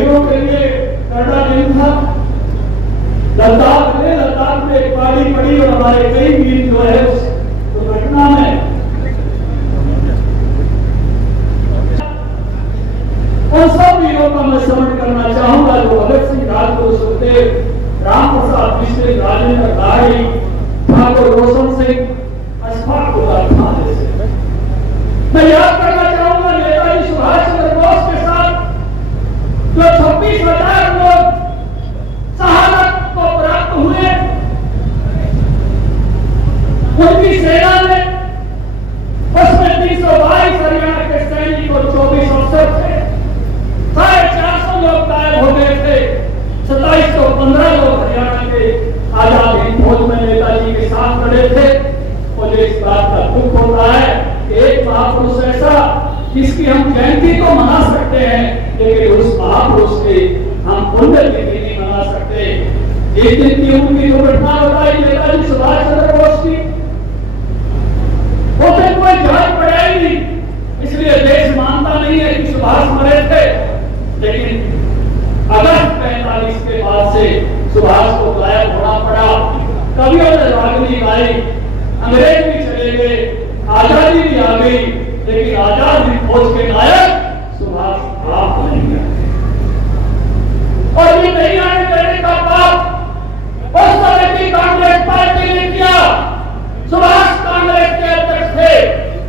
शहीदों के लिए करना दिन था। लद्दाख में एक पहाड़ी पड़ी और हमारे कई वीर जो है उस दुर्घटना में उन सब वीरों का मैं स्मरण करना चाहूंगा जो भगत सिंह, राजगुरु सुखदेव, राम प्रसाद मिश्र, राजेंद्र गाड़ी, ठाकुर रोशन सिंह, अशफाक उल्ला खान जैसे। मैं याद करना चाहूंगा नेताजी सुभाष चंद्र बोस के साथ जो 26,000 लोग शहादत को प्राप्त हुए, उनकी सेना में उसमें 322 हरियाणा के सैनिक और 24 अफसर थे। 450 लोग गायब हो गए थे। 2715 लोग हरियाणा के आजाद हिंद फौज में नेताजी के साथ खड़े थे। मुझे इस बात का दुख होता है कि एक महापुरुष ऐसा जिसकी हम जयंती तो मना सकते हैं, लेकिन उस महापुरुष के हम पुण्यतिथि नहीं मना सकते। एक दिन की उनकी दुर्घटना बताई नेताजी सुभाष चंद्र बोस की, वो फिर कोई जांच पड़ाई नहीं, इसलिए देश मानता नहीं है कि सुभाष मरे थे। लेकिन अगस्त 45 के बाद से सुभाष को गायब होना पड़ा। कवियों ने रागनी गाई, अंग्रेज भी चले गए, आजादी भी आ गई, लेकिन आजाद हिंद फौज के नायक सुभाष आप नहीं गए। और ये नहीं आने देने का पाप उस समय की कांग्रेस पार्टी ने किया। सुभाष कांग्रेस के अध्यक्ष थे,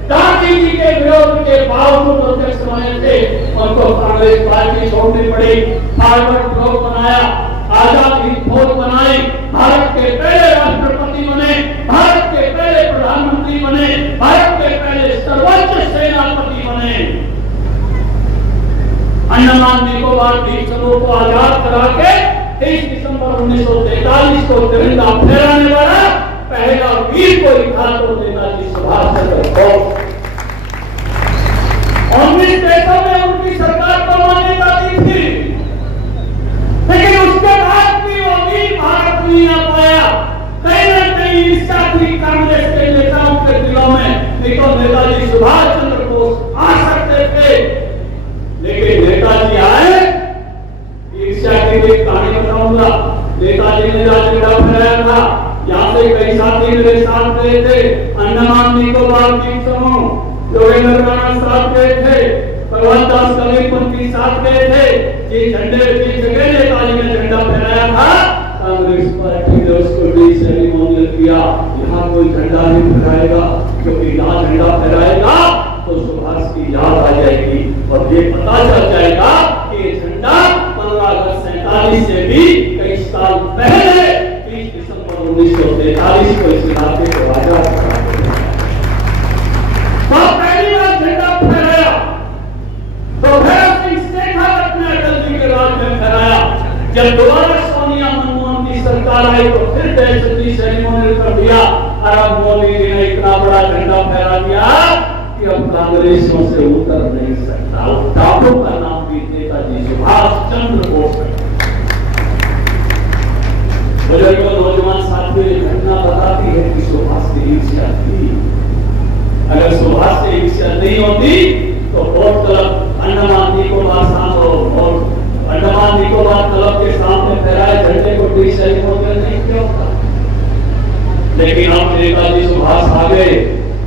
गांधी जी के विरोध के बावजूद अध्यक्ष बने थे, उनको कांग्रेस पार्टी छोड़नी पड़ी। फॉरवर्ड ब्लॉक बनाया, आजाद हिंद फौज बनाई, भारत के पहले राष्ट्रपति बने, भारत के पहले प्रधानमंत्री बने, भारत के पहले सर्वोच्च सेनापति बने। अंडमान निकोबार द्वीप समूह को आजाद करा के 23 दिसंबर 1943 को तिरंगा फहराने वाला पहला वीर कोई था तो नेताजी सुभाष चंद्र बोस। 19 देशों में उनकी सरकार को मान्यता दी थी, लेकिन उसके बाद भी वो वीर भारत नहीं आ पाया। कहीं न कहीं ईर्ष्या थी कांग्रेस के नेताओं के दिलों में, नहीं तो नेताजी सुभाष चंद्र बोस आ सकते थे। लेकिन नेताजी आए, ईर्ष्या की एक कहानी बताऊंगा। नेताजी ने जहाँ झंडा फहराया था, यहाँ से कई साथी मेरे साथ गए थे। अंडमान निकोबार द्वीप समूह योगेंद्र राणा साथ गए थे, भगवान दास कबीरपंथी साथ गए थे। ये झंडे की जगह नेताजी ने झंडा फहराया था, कांग्रेस पार्टी ने उसको डिसेरेमोनियल किया। यहाँ कोई झंडा नहीं फहराएगा, क्योंकि यहाँ झंडा फहराएगा तो सुभाष की याद आ जाएगी और ये पता चल जाएगा कि ये झंडा 15 अगस्त 47 से भी कई साल पहले 30 दिसंबर 1943 को इस इलाके को आजाद करा दिया। तो पहली बार झंडा फहराया तो भगत सिंह शेखावत ने अटल जी के राज में फहराया। जब दोबारा सोनिया मनमोहन की सरकार आई तो फिर देश सेरेमोनियल कर दिया और अब मोदी जी ने इतना बड़ा झंडा फहरा दिया कि अब कांग्रेसों से उतर नहीं सकता। टापू का नाम भी नेताजी सुभाष चंद्र बोस। बुजुर्गों, नौजवान साथियों, ये घटना बताती है कि सुभाष की ईर्ष्या थी। अगर सुभाष से ईर्ष्या नहीं होती तो boat club Andaman Nicobar club के सामने फहराए झंडे को डिसेरेमोनियल नहीं किया होता। लेकिन अब नेताजी सुभाष आ गए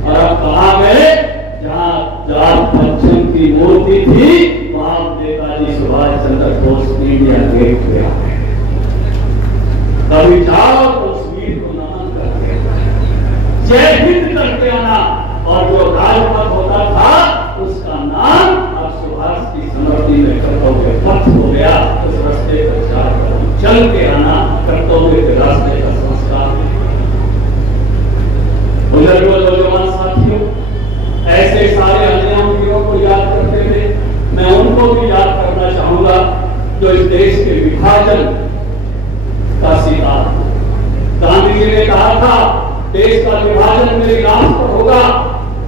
और अब कहाँ गए? जहाँ जाट पंचम की मूर्ति थी, वहां नेताजी सुभाष चंद्र बोस इंडिया गेट पे आ गए। कभी जाओ तो उस वीर को नमन करके जय हिंद करके आना, और जो राजपथ होता था उसका नाम अब सुभाष की स्मृति में कर्तव्य पथ हो गया। उस रास्ते पर चल के आना कर्तव्य के रास्ते का संस्कार। बुजुर्गों, नौजवान साथियों, ऐसे सारे अन्यायों को याद करते हुए मैं उनको भी याद करना चाहूंगा जो इस देश के विभाजन का शिकार। गांधी जी ने कहा था देश का विभाजन मेरी लाश पर होगा।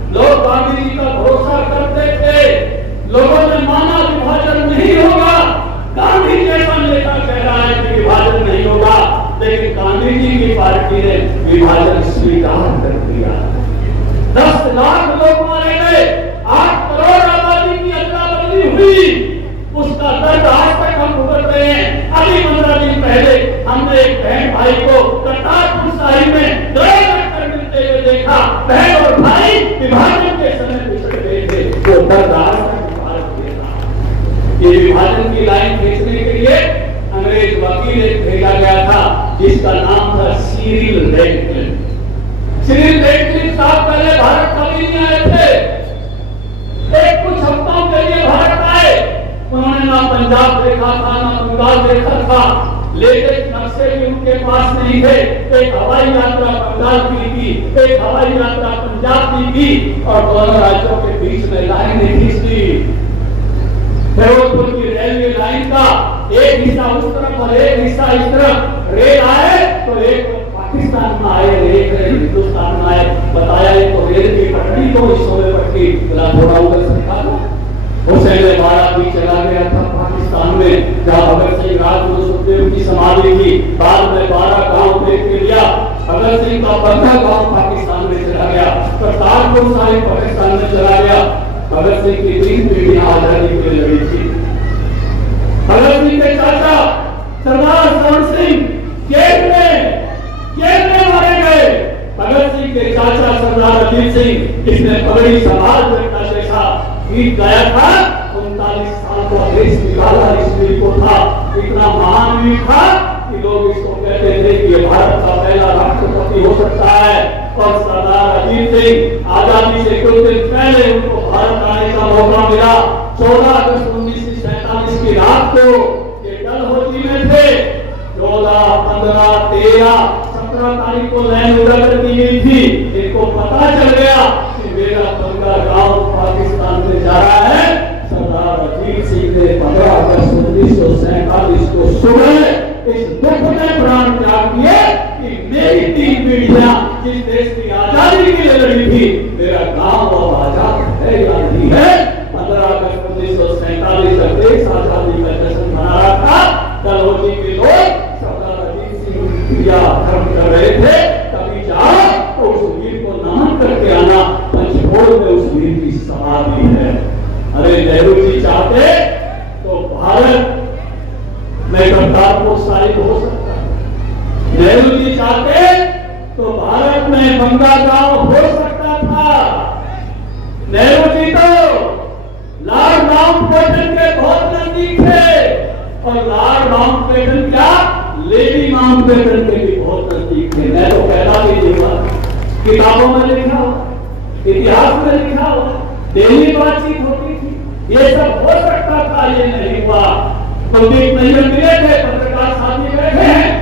लोग गांधी जी का भरोसा करते थे, लोगों ने माना विभाजन नहीं होगा। गांधी जैसा नेता कह रहा है कि विभाजन नहीं होगा, लेकिन गांधी जी की पार्टी ने विभाजन स्वीकार कर दिया। 10 लाख लोग मारे गए, 8 करोड़ आबादी की अदला बदली हुई। उसका दर्द आज तक हम विभाजन की लाइन खींचने के लिए अंग्रेज वकील एक भेजा गया था जिसका नाम था सिरिल रैडक्लिफ। सिरिल रैडक्लिफ साहब पहले भारत कभी नहीं आए थे, एक कुछ हफ्तों के लिए भारत आए। उन्होंने ना पंजाब देखा था ना बंगाल देखा था, लेकिन नक्शे भी उनके पास नहीं थे। एक हवाई यात्रा बंगाल की थी, एक हवाई यात्रा पंजाब की थी और दोनों राज्यों के बीच में लाइन खींच दी। फिरोजपुर की रेलवे लाइन का एक हिस्सा उस तरफ और एक हिस्सा इस तरफ रेल आए तो एक पाकिस्तान में आए, एक हिंदुस्तान में आए। बताया ये तो रेल की पटरी तो हिस्सों में पटरी थोड़ा उधर सरका दो। हुसैन बाड़ा भी चला गया था पाकिस्तान में, जहाँ भगत सिंह राजगुरु सुखदेव की समाधि थी। बाद में 12 गांव देख के लिया। भगत सिंह का 15 गांव पाकिस्तान में चला गया, करतारपुर साहिब पाकिस्तान में चला गया। भगत सिंह की 3 पीढ़ियां आजादी के लिए लड़ी थी। भगत सिंह के चाचा सरदार सवर्ण सिंह जेल में मारे गए। भगत सिंह के चाचा सरदार अजीत सिंह, इसने पगड़ी संभाल कर जैसा गीत गाया था, 39 साल को देश निकाला इस वीर को था। इतना महान वीर था कि लोग इसको कहते थे कि ये भारत का पहला राष्ट्रपति हो सकता है। और सरदार अजीत सिंह आजादी से कुछ दिन पहले उनको भारत आने का मौका मिला। 14 अगस्त 1947 की रात को ये डलहौजी में थे। 14, 15, 13, 17 तारीख को लैंड उड़ाकर दी गई थी। इनको पता चल गया कि मेरा बंगा गांव पाकिस्तान में जा रहा है। सरदार अजीत सिंह ने 15 अगस्त 1947 को सुबह इस दुख में प्राण त्याग दिए कि मेरी 3 पीढ़ियां जिस देश की आजादी के लिए लड़ी थी, मेरा गांव अब आजाद है या नहीं है। 15 अगस्त 1947 तक देश आजादी का जश्न मना रहा था। डलहौजी के लोग सरदार अजीत सिंह की क्रियाक्रम कर रहे थे। कभी जाओ तो उस वीर को नमन करके आना, पंचकोट में उस वीर की समाधि है। अरे नेहरू जी चाहते तो भारत में करतारपुर साहिब हो सकता है। नेहरू जी चाहते तो भारत में बंगा गांव हो सकता था। नेहरू जी तो लॉर्ड माउंटबेटन के बहुत नजदीक थे और लॉर्ड माउंटबेटन क्या लेडी माउंटबेटन के भी बहुत नजदीक थे। मैं तो कहता भी किताबों में लिखा हुआ, इतिहास में लिखा हुआ, डेली बातचीत होती थी। ये सब हो सकता था, ये नहीं हुआ। कुलदीप नैयर मिले थे, पत्रकार साथी बैठे हैं,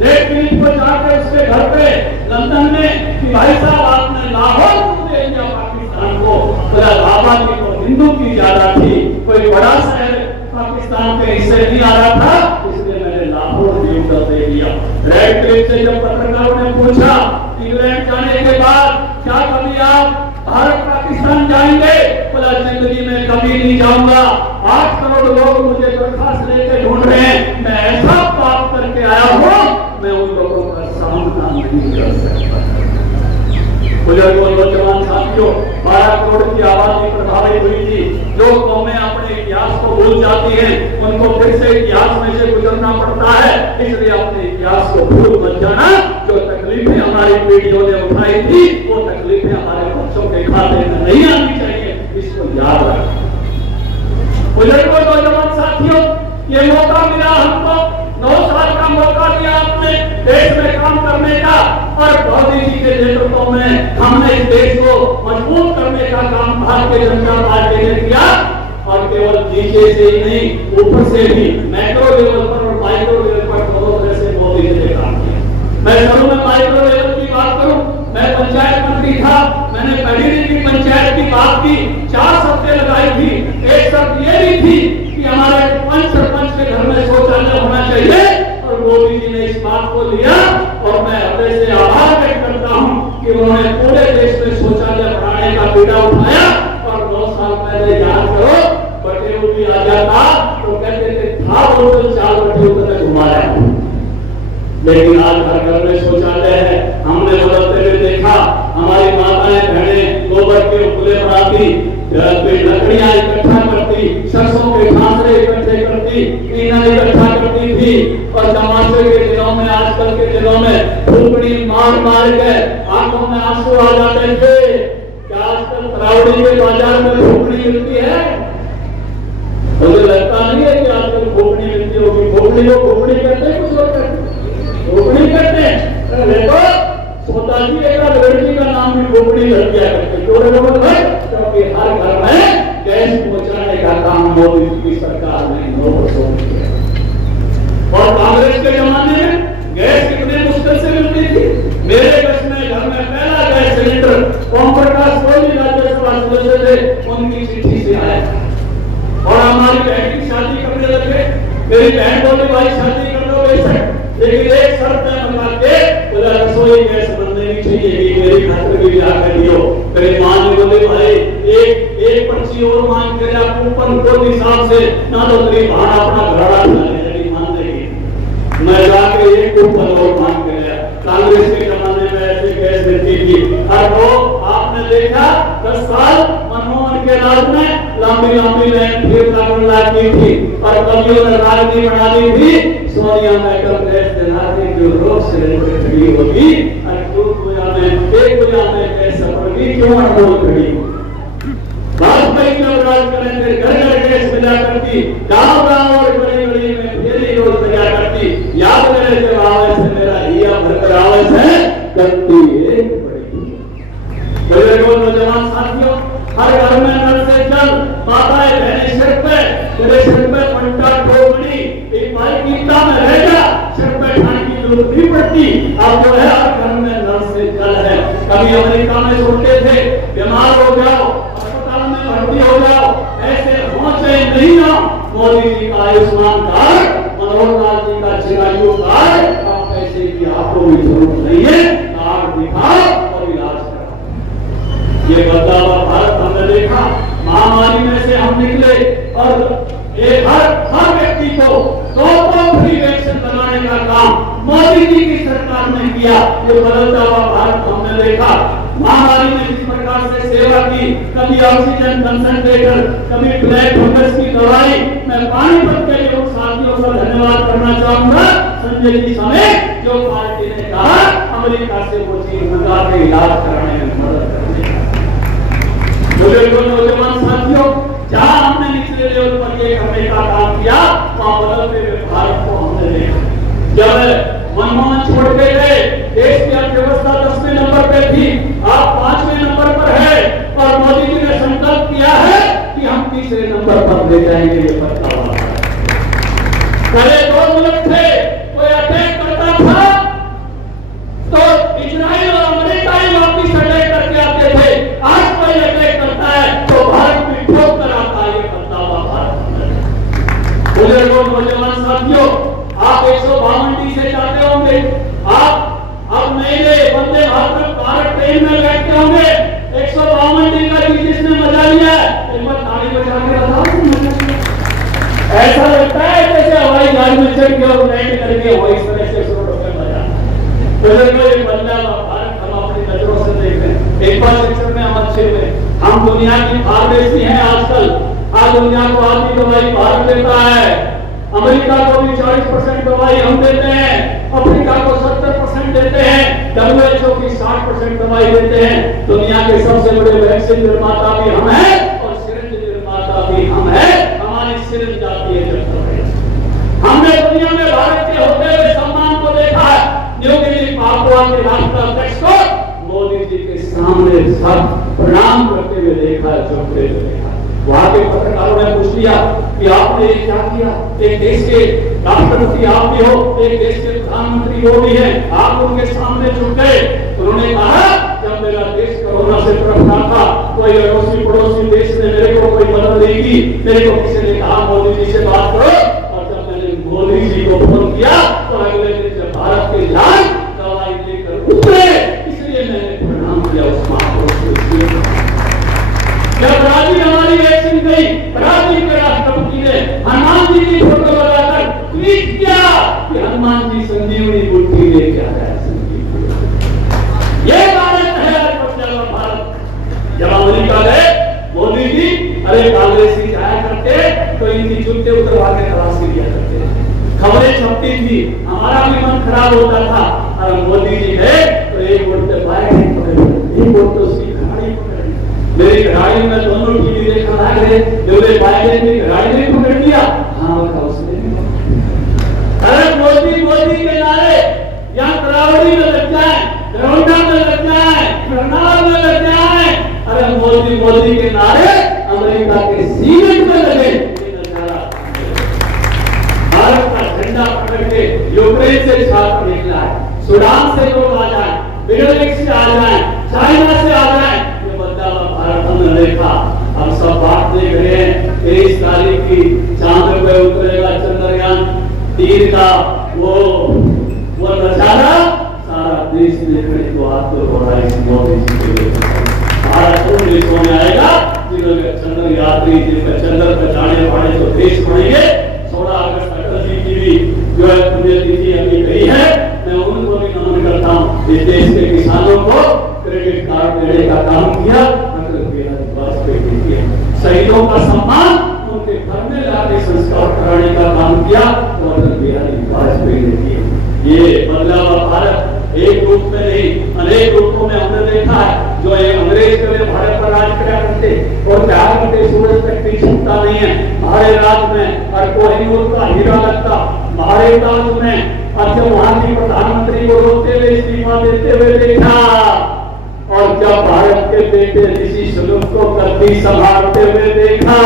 रेडक्लिफ को जाकर उसके घर पे लंदन में कि भाई साहब आपने लाहौर को दे दिया पाकिस्तान को। बोला आबादी तो हिंदू की ज्यादा थी, कोई बड़ा शहर पाकिस्तान के हिस्से नहीं आ रहा था, इसलिए मैंने लाहौर भी उधर दे दिया। रेडक्लिफ से जब पत्रकारों ने पूछा इंग्लैंड जाने के बाद क्या कभी आप भारत पाकिस्तान जाएंगे? बोला जिंदगी में कभी नहीं जाऊंगा। 8 करोड़ लोग मुझे दरखास्त लेके ढूंढ रहे हैं, मैं ऐसा पाप करके आया हूं, मैं उन लोगों का सामना नहीं कर सकता। बुजुर्गों, नौजवान साथियों, 12 करोड़ की आबादी प्रभावित हुई थी। जो कौमें अपने इतिहास को भूल जाती हैं, उनको फिर से इतिहास में से गुजरना पड़ता है। इसलिए अपने इतिहास को भूल मत जाना। जो तकलीफें हमारी पीढ़ियों ने उठाई थी, वो तकलीफें हमारे बच्चों के खाते में नहीं आनी चाहिए, इसको याद रखें। बुजुर्गों, नौजवान साथियों, ये मौका मिला हमको, 9 साल का मौका दिया आपने देश में काम करने का, और मोदी जी के नेतृत्व में हमने इस देश को मजबूत करने का काम भारतीय जनता पार्टी ने किया। और केवल नीचे से ही नहीं, ऊपर से भी मैक्रो लेवल पर और माइक्रो लेवल पर दोनों तरह से मोदी जी ने काम किया। मैं शुरू में माइक्रो लेवल की बात करूं, मैं पंचायत मंत्री था, मैंने पहली की पंचायत की बात की, 4 शर्तें लगाई थी। एक शर्त ये भी थी कि हमारे पंच सरपंच के घर में शौचालय होना चाहिए, और मोदी जी ने इस बात को लिया, और मैं अपने से आभार व्यक्त करता हूं कि उन्होंने पूरे देश में शौचालय बनाने का बीड़ा उठाया। और 9 साल पहले याद करो, बटे भी आ जाता तो कहते थे था बोतल 4 बटे तक घुमाया, लेकिन आज हर घर में शौचालय है। हमने बदलते हुए देखा, हमारी माताएं बहनें गोबर के उपले बनाती, लकड़ियां इकट्ठा करती, सरसों के खांसरे इकट्ठे करती, ईंधन इकट्ठा करती थी, और चमाचे के दिनों में, आजकल के दिनों में फूकड़ी मार मार के आंखों में आंसू आ जाते थे। क्या आजकल तरावड़ी के बाजार में फूकड़ी मिलती है? मुझे लगता गोपनी को गोपनी करते कुछ और करते गोपनी करते हैं। देखो स्वतः जी एक लड़की का नाम भी गोपनी रख दिया करते क्योंकि हर घर में गैस पहुंचाने का काम मोदी की सरकार ने 9 वर्षों में किया। और कांग्रेस के जमाने में गैस कितने मुश्किल से मिलती थी। मेरे घर में पहला गैस सिलेंडर ओम प्रकाश कोहली राज्यसभा सदस्य थे, उनकी चिट्ठी से आया। और हमारी बहन की शादी करने लगे। मेरी बहन बोली भाई शादी कर लो बेशक, लेकिन एक शर्त है बताते बोला रसोई गैस बनने नहीं चाहिए, मेरी खातिर भी जाकर दियो। मेरी मां ने बोले भाई एक पर्ची और मांग के जा कूपन कोड हिसाब से ना तो तेरी भाड़ा अपना घराड़ा चलाने लगी मान देगी। मैं जाके एक कूपन और मांग के गया। कांग्रेस के जमाने में ऐसे गैस मिलती थी। और वो आपने देखा 10 साल मनमोहन के राज में लंबी लंबी लाइन फिर लागू थी और कभी उन्हें राजनीति बना दी थी। सोनिया मैडम गैस दिलाने जो रोज सिलेंडर खड़ी होगी और 2 पूजा में 1 पूजा में गैस सफर क्यों अनमोल खड़ी वाजपेयी जब राज करेंगे घर घर गैस मिला करती, गांव-गांव और गली-गली में फेरी रोज मिला करती। याद करे जब आवे से मेरा हिया भरकर आवे से करती एक बड़ी बड़े नौजवान साथियों, हर घर में नल से जल, माताएं बहनें सिर पे तेरे सिर पे पंटा ठोकनी, एक भाई गीता में रह जा सिर पे ठान की जरूरत नहीं पड़ती। अब जो है हर घर में नल से जल है। कभी अमेरिका में सुनते थे बीमार हो जाओ भर्ती हो जाओ, ऐसे पहुंचे नहीं ना। मोदी जी का आयुष्मान कार्ड, मनोहर लाल जी का चिरायु कार्ड, अब पैसे की आपको भी जरूरत नहीं है, कार्ड दिखाओ और इलाज कराओ। ये बदलाव भारत हमने देखा। महामारी में से हम निकले और एक हर व्यक्ति को 2 फ्री वैक्सीन लगाने का काम मोदी जी की सरकार ने किया। ये बदलता हुआ भारत हमने देखा। महामारी में जिस प्रकार से सेवा की, कभी ऑक्सीजन कंसंट्रेटर, कभी ब्लैक फंगस की दवाई, मैं पानीपत के लोग साथियों का धन्यवाद करना चाहूंगा संजय जी समेत जो पार्टी ने कहा अमेरिका से वो चीज मंगा के इलाज कराने में मदद करने का। नौजवान साथियों, जहां हमने निचले लेवल पर ये करने का काम किया वहां बदलते हुए भारत को हमने देखा। जब मनमोहन छोड़ के गए, देश की अर्थव्यवस्था 10वें नंबर पे थी, आप 5वें नंबर पर है और मोदी जी ने संकल्प किया है कि हम 3रे नंबर पर ले जाएंगे। ये बदलाव पहले 2 मुल्क थे, कोई अटैक करता था तो इजराइल और अमेरिका ही वापिस अटैक करके आते थे। आज कोई अटैक करता है तो भारत भी ठोक कर आता है। ये बदलाव भारत मुझे नौजवान साथियों, आप 152 से जाते होंगे, आप अब नए वंदे भारत ट्रेन में बैठते होंगे। 152 का जिसने मजा लिया एक बार ताली बजा के बताओ। ऐसा लगता है जैसे हवाई जहाज में चढ़ के और लैंड करके हो, इस तरह से मजा। तो ये बदलाव भारत हम अपनी नजरों से देख रहे हैं। एक बार शिक्षण में हम अच्छे हुए, हम दुनिया की फार्मेसी हैं आजकल। आज दुनिया को आधी दवाई भारत देता है, अमेरिका को भी 40% दवाई हम देते हैं, अफ्रीका को 70% देते हैं, WHO की 60% दवाई देते हैं। दुनिया के सबसे बड़े वैक्सीन निर्माता भी हम हैं और सिरिंज निर्माता भी हम हैं। हमारी सिरिंज जाती है जब तक हमने दुनिया में भारत के होते हुए सम्मान को देखा है। न्यू दिल्ली पापुआ के राष्ट्राध्यक्ष को मोदी जी के सामने सब प्रणाम करते हुए देखा है, झुकते हुए देखा। वहां के पत्रकारों ने पूछ लिया कि आपने ये क्या किया, एक देश के राष्ट्रपति आप भी हो, एक देश के प्रधानमंत्री वो भी हैं, आप उनके सामने झुक गए। उन्होंने कहा जब मेरा देश कोरोना से तरफता था, कोई अड़ोसी पड़ोसी देश ने मेरे को कोई मदद नहीं की, मेरे को किसी ने कहा मोदी जी से बात करो, और जब मैंने मोदी जी को फोन किया तो अगले दिन जब भारत के जान दवाई लेकर उतरे, इसलिए मैंने प्रणाम किया उस महापुरुष को। जब राजी हमारी वैक्सीन गई, राजी के राष्ट्रपति ने हनुमान जी की फोटो लगाकर ट्वीट किया कि हनुमान जी संजीवनी बुद्धि लेके आ गए। ये भारत है भारत। जब अमेरिका गए मोदी जी, अरे कांग्रेसी जाया करते तो इनकी जूते उतरवा के तलाशी लिया करते, खबरें छपती थी, हमारा भी मन खराब होता था। और मोदी जी गए तो एक बोलते बाइक पकड़, एक बोलते उसकी गाड़ी पकड़, मेरी गाड़ी में दोनों टीवी देखा लग रहे, जो बाइक ने गाड़ी ने पकड़ लिया। हाँ बताओ उसने नारे अमेरिका के सीनेट में लगे। भारत का झंडा पकड़ के यूक्रेन से छात्र निकला है, सूडान से लोग आ जाए, मिडिल ईस्ट से आ जाए, चाइना से आ जाए, ये बदलाव भारत हमने देखा। हम सब बात देख रहे हैं 23 तारीख की चांद पे उतरेगा चंद्रयान 3 का वो नजारा सारा देश देखने को आपको हो रहा है। इस मोदी जी के भारत उन देशों में आएगा जिन्होंने चंद्र यात्री जिनका चंद्र पर जाने वाले जो देश बनेंगे। 16 अगस्त अटल जी की भी जो है पुण्यतिथि अभी गई है, मैं उनको भी नमन करता हूँ। इस देश के किसानों को क्रेडिट कार्ड देने का काम किया अटल बिहारी वाजपेयी ने किया। शहीदों का सम्मान उनके घर में लाके संस्कार कराने का काम किया तो अटल बिहारी वाजपेयी ने किया। ये बदलाव भारत एक रूप में नहीं अनेक रूपों में हमने देखा है। जो ये अंग्रेज कभी भारत पर राज किया करते और 4 घंटे सूरज तक भी छूटता नहीं है हमारे राज्य में, और कोहिनूर का हीरा लगता हमारे राज्य में। और जब वहां की प्रधानमंत्री को रोकते हुए इस्तीफा देते हुए देखा, और जब भारत के बेटे ऋषि सुनक को गद्दी संभालते हुए देखा,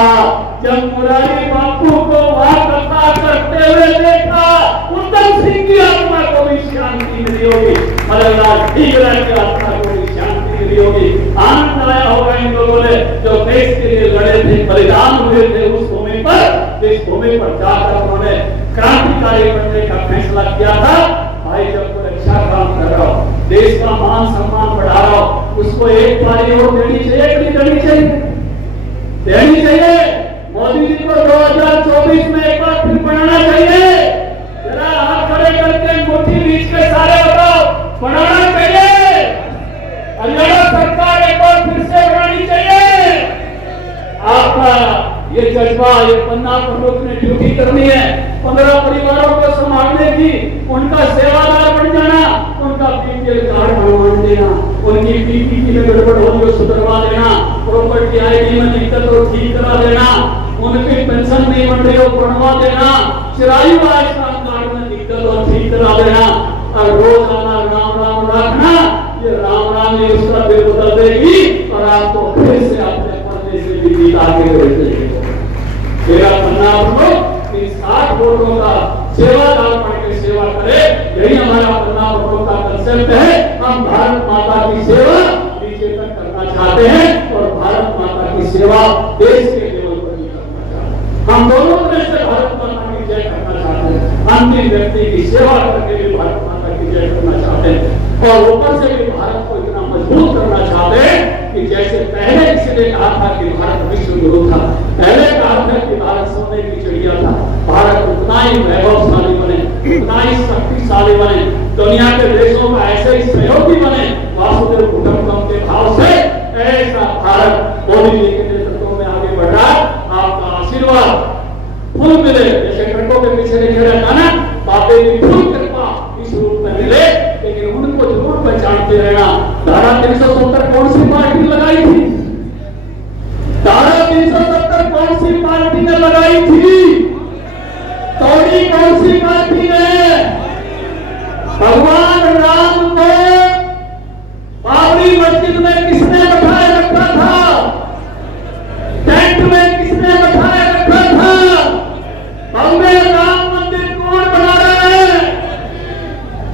जब मुरारी बापू को वाकता करते हुए देखा, उधम सिंह की आत्मा को भी शांति मिली होगी, मदनलाल ठीकरा की आत्मा को भी शांति मिली होगी। आनंद आया होगा इन लोगों ने जो देश के लिए लड़े थे, बलिदान हुए थे उस भूमि पर, जिस भूमि पर जाकर उन्होंने क्रांतिकारी बनने का फैसला किया था। भाई जब कोई अच्छा काम कर रहा हो, देश का मान सम्मान बढ़ा रहा हो, उसको एक बारी और देनी चाहिए कि नहीं देनी चाहिए? देनी चाहिए। मोदी जी को 2024 में एक बार फिर बनाना चाहिए। जरा हाथ खड़े करके मुट्ठी बीच के सारे बताओ, बनाना चाहिए। हरियाणा सरकार एक बार फिर से बनानी चाहिए। आपका ये जज्बा, ये पन्ना प्रमुख ने ड्यूटी करनी है 15 परिवारों को संभालने की, उनका सेवादार बन जाना, उनका बीपीएल कार्ड बनवा देना, उनकी पीपीपी में गड़बड़ हो जो सुधरवा देना, प्रॉपर्टी आईडी में दिक्कत हो ठीक करा देना, उनकी पेंशन नहीं बन रही हो बनवा देना, चिरायु आयुष्मान कार्ड में दिक्कत हो ठीक करा देना, और रोजाना राम राम रखना। ये राम राम ही उसका दिल बदल देगी और आपको फिर से अपने पर्दे से भी जीता के भेज देगी। मेरा पन्ना प्रमुख 60 वोटों का सेवादार बन के सेवा करे, यही हमारा पन्ना प्रमुख का कंसेप्ट है। हम भारत माता की सेवा नीचे तक करना चाहते हैं और भारत माता की सेवा देश के लेवल पर भी करना चाहते हैं। हम दोनों तरह से भारत माता की जय करना चाहते हैं। अंतिम व्यक्ति की सेवा करके भी भारत माता की जय करना चाहते हैं और ऊपर से भी भारत को इतना मजबूत करना चाहते हैं कि जैसे पहले किसी ने कहा था कि भारत विश्व गुरु था, पहले कहा था कि भारत सोने की चिड़िया था, भारत उतना ही वैभवशाली बने, उतना ही शक्तिशाली बने, दुनिया के देशों का ऐसे ही सहयोगी बने वासुदेव कुटुंबकम के भाव से। ऐसा भारत मोदी जी के नेतृत्व में आगे बढ़ रहा है। आपका आशीर्वाद फूल मिले, जैसे ट्रकों के पीछे नहीं रहता ना, बाबे की फूल कृपा इस रूप में मिले, लेकिन उनको जरूर पहचानते रहना। धारा 370 कौन सी पार्टी लगाई थी? धारा 370 कौन सी पार्टी ने लगाई थी? तोड़ी कौन सी पार्टी ने? भगवान राम को बाबरी मस्जिद में किसने बैठाए रखा था? टेंट में किसने बैठाए रखा था? बॉम्बे राम मंदिर कौन बना रहा है?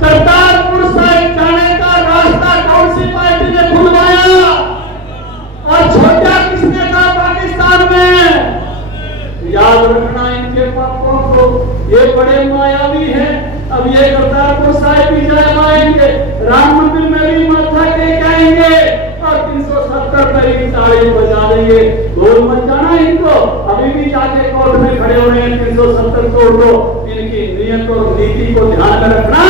करतारपुर साहिब जाने का रास्ता कौन सी पार्टी ने खुलवाया और छोटा किसने था पाकिस्तान में? याद रखना इनके पापों को, ये बड़े मायावी हैं। अब ये करतारपुर साहिब भी जाएंगे, राम मंदिर में भी माथा टेक आएंगे और 370 में भी ताली बजा देंगे। भूल मत जाना इनको, अभी भी जाके कोर्ट में खड़े हो रहे हैं 370 तोड़ दो। इनकी नियत और नीति को ध्यान में रखना।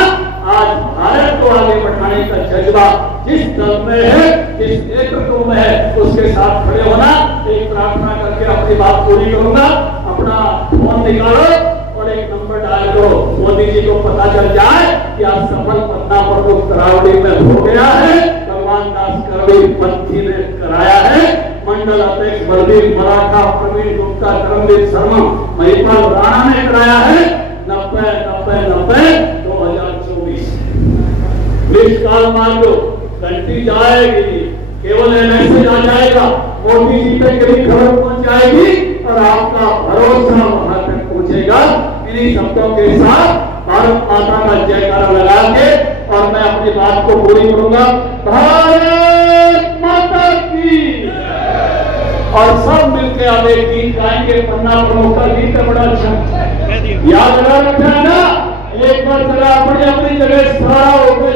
आज भारत को आगे बढ़ाने का जज्बा जिस दल में है, जिस नेतृत्व में है, उसके साथ खड़े होना। एक प्रार्थना करके अपनी बात पूरी करूंगा। अपना फोन निकालो और एक नंबर डाल दो, मोदी जी को पता चल जाए कि आज सफल पन्ना प्रमुख करावली में हो गया है। भगवान दास करवी पंथी ने कराया है, मंडल अध्यक्ष बलबीर मराठा, प्रवीण गुप्ता, करमवीर शर्मा, महिपाल राणा ने कराया है। 90-90-90-2024 लिस्ट कॉल मार लो, घंटी जाएगी, केवल मैसेज आ जाएगा। मोदी जी तक यही खबर पहुंच जाएगी और आपका भरोसा वहां तक पहुंचेगा। इन्हीं शब्दों के साथ भारत माता का जयकारा लगा के और मैं अपनी बात को पूरी करूंगा। भारत माता की। और सब मिलकर अब एक गीत गाएंगे, पन्ना प्रमुख का गीत है, बड़ा अच्छा याद लगा रखा है ना। एक बार जरा अपनी अपनी जगह खड़ा होकर